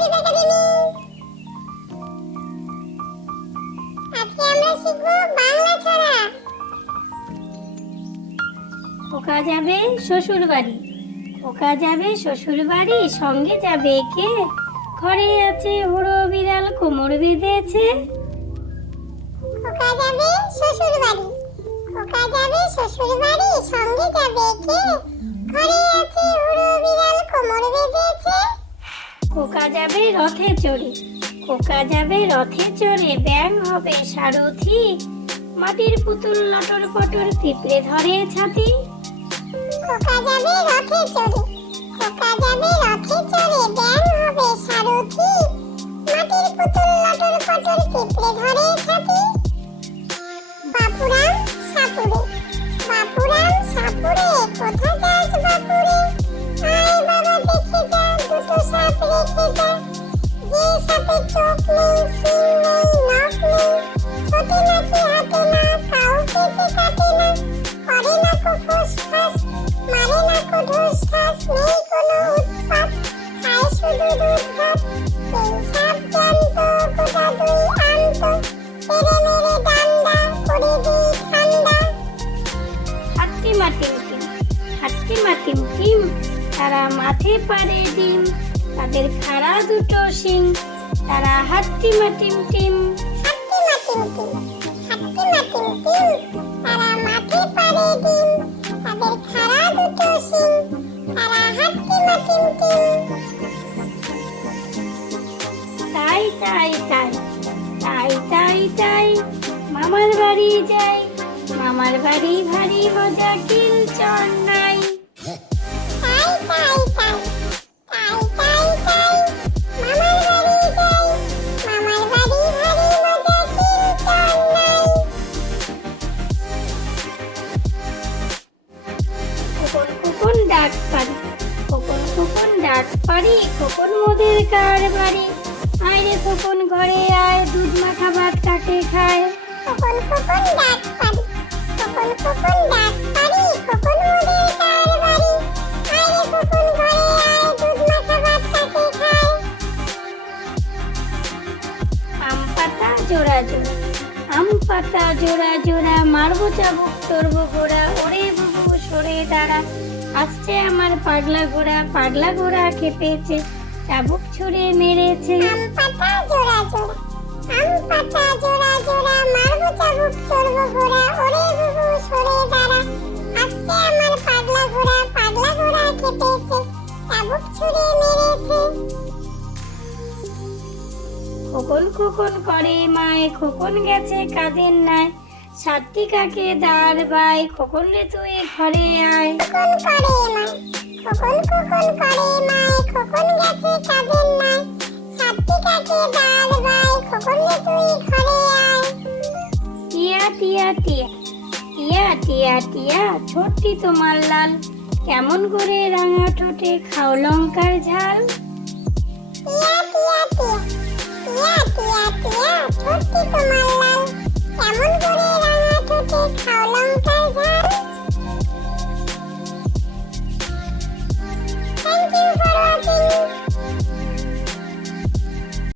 ArkoDeep Academy। আজকে আমরা শিখব বাংলা ছড়া। খোকা যাবে শ্বশুর বাড়ি, খোকা যাবে শ্বশুর বাড়ি, সঙ্গে যাবে কে? ঘরে আছে হুড়ো বিড়াল, কোমর বেঁধেছে। খোকা যাবে শ্বশুর বাড়ি, খোকা যাবে শ্বশুর বাড়ি, সঙ্গে যাবে কে? ঘরে আছে হুড়ো বিড়াল, কোমর বেঁধেছে। খোকা যাবে রথে চড়ে, খোকা যাবে রথে চড়ে, ব্যাঙ হবে সারথি, মাটির পুতুল লটর পটর পিঁপড়ে ধরে ছাতি। খোকা যাবে রথে চড়ে, খোকা যাবে রথে চড়ে, ব্যাঙ হবে সারথি, মাটির পুতুল লটর পটর পিঁপড়ে ধরে ছাতি। বাপুরাম সাপুরে, বাপুরাম সাপুরে, কোথা যাস বাপুরে? আয় বাবা দেখে যা, দুটো সাপ রেখে যা। যে সাপের চোখ নেই, শিং নেই, নখ নেই, ছোটে নাকি হাতে না, কাউকে যে কাটে না, করে না কো ফুসফাস, মারে না কো ঢুস ঢাস, নেই কোনো উৎপাত, খায় শুধু দুধ ভাত। এই সাপ জ্যান্ত, গোটা দুই আন্ত, তেরে মেরে ডান্ডা করে দিই ঠান্ডা। হাট্টিমাটিম টিম, হাট্টিমাটিম টিম, তারা মাঠে পারে ডিম, তাদের খাড়া দুটো শিং, তারা হাট্টিমাটিম টিম। হাট্টিমাটিম টিম, হাট্টিমাটিম টিম, তারা মাঠে পারে ডিম, তাদের খাড়া দুটো শিং, তারা হাট্টিমাটিম টিম। তাই তাই তাই, তাই তাই তাই, মামার বাড়ি যাই, মামার বাড়ি ভারী মজা কিল চর নাই। তাই তাই তাই, তাই তাই তাই, মামার বাড়ি যাই, মামার বাড়ি ভারী মজা কিল চর নাই। খোকন খোকন ডাক পারি, খোকন খোকন ডাক পারি, খোকন মোদের কার বাড়ি, আয় রে খোকন ঘরে আয়, দুধ মাখা ভাত কাকে খায়। খোকন খোকন ডাক পারি, খোকন খোকন ডাক পারি, খোকন মোদের কার বাড়ি, আয় রে খোকন ঘরে আয়, দুধ মাখা ভাত কাকে খায়। আম পাতা জোড়া জোড়া, আম পাতা জোড়া জোড়া, মারবো চাবুক তোরবো গোড়া, ওরে বুবু সরে দাঁড়া, আসছে আমার পাগলা ঘোড়া, পাগলা ঘোড়া খেপেছে, চাবুক ছুঁড়ে মেরেছে। আম পাতা জোড়া জোড়া, আম পাতা জোড়া জোড়া, মারবো চাবুক চড়বো ঘোড়া, ওরে বুবু সরে দাঁড়া, আসছে আমার পাগলা ঘোড়া, পাগলা ঘোড়া খেপেছে, চাবুক ছুঁড়ে মেরেছে। খোকন খোকন করে মায়, খোকন গেছে কাজের নাই, সাতটি কাকে দাঁড় বাই, খোকন রে তুই ঘরে আয়। খোকন করে মায়, খোকন খোকন করে মায়, খোকন গেছে কাজের নাই, সাতটি কাকে দাঁড় বাই, খোকন রে তুই ঘরে আয়। টিয়া টিয়া টিয়া, টিয়া টিয়া টিয়া, ছোট্টি তোমার লাল, কেমন করে রাঙা ঠোঁটে খাও লঙ্কার ঝাল। টিয়া টিয়া টিয়া, টিয়া টিয়া টিয়া, ছোট্টি তোমার